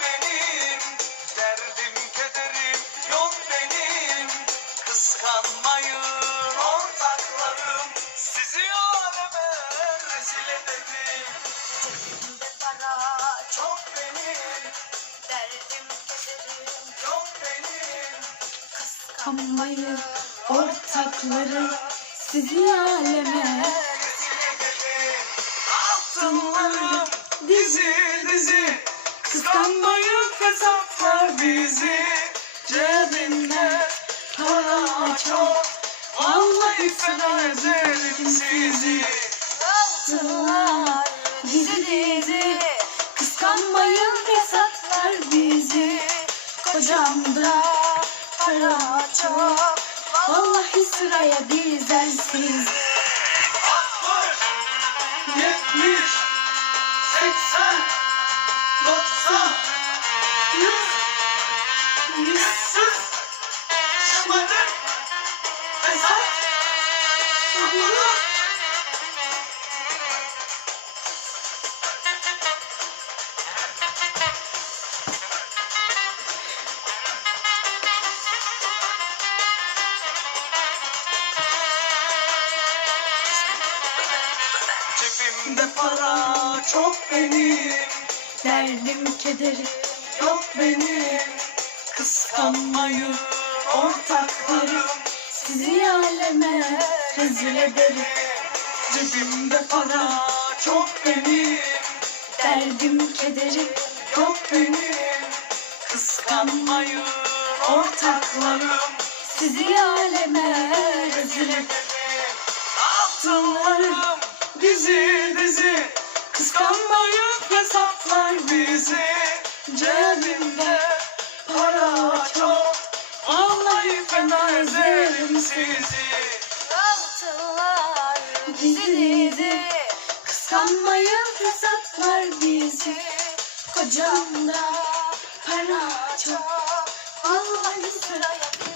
benim Derdim kederim. Yok benim Kıskanmayın ortaklarım. Sizi aleme rezil ederim Cebimde para Çok benim derdim kederim. Yok benim Kanmayın ortaklarım. sizi aleme Rezil ederim Altınlarım dizi. dizi Kıskanmayın fesatlar bizi Cebimde para çok Vallahi fena ederim sizi. Altınlar dizi dizi Kıskanmayın fesatlar bizi. Kocamda para çok Vallahi sıraya dizer siz 100 Yüzsüz Şımarık Fesat Sabırlı Cebimde para çok benim. Derdim kederim yok benim Kıskanmayın ortaklarım sizi aleme rezil ederim. Cebimde para çok benim Derdim kederim. Yok benim Kıskanmayın ortaklarım sizi aleme rezil ederim. Altınlarım dizi dizi Kıskanmayın fesatlar bizi Cebimde para çok. Vallahi fena ezerim sizi. Altınlar dizi dizi Kıskanmayın fesatlar bizi. Kocamda para çok. Vallahi sıraya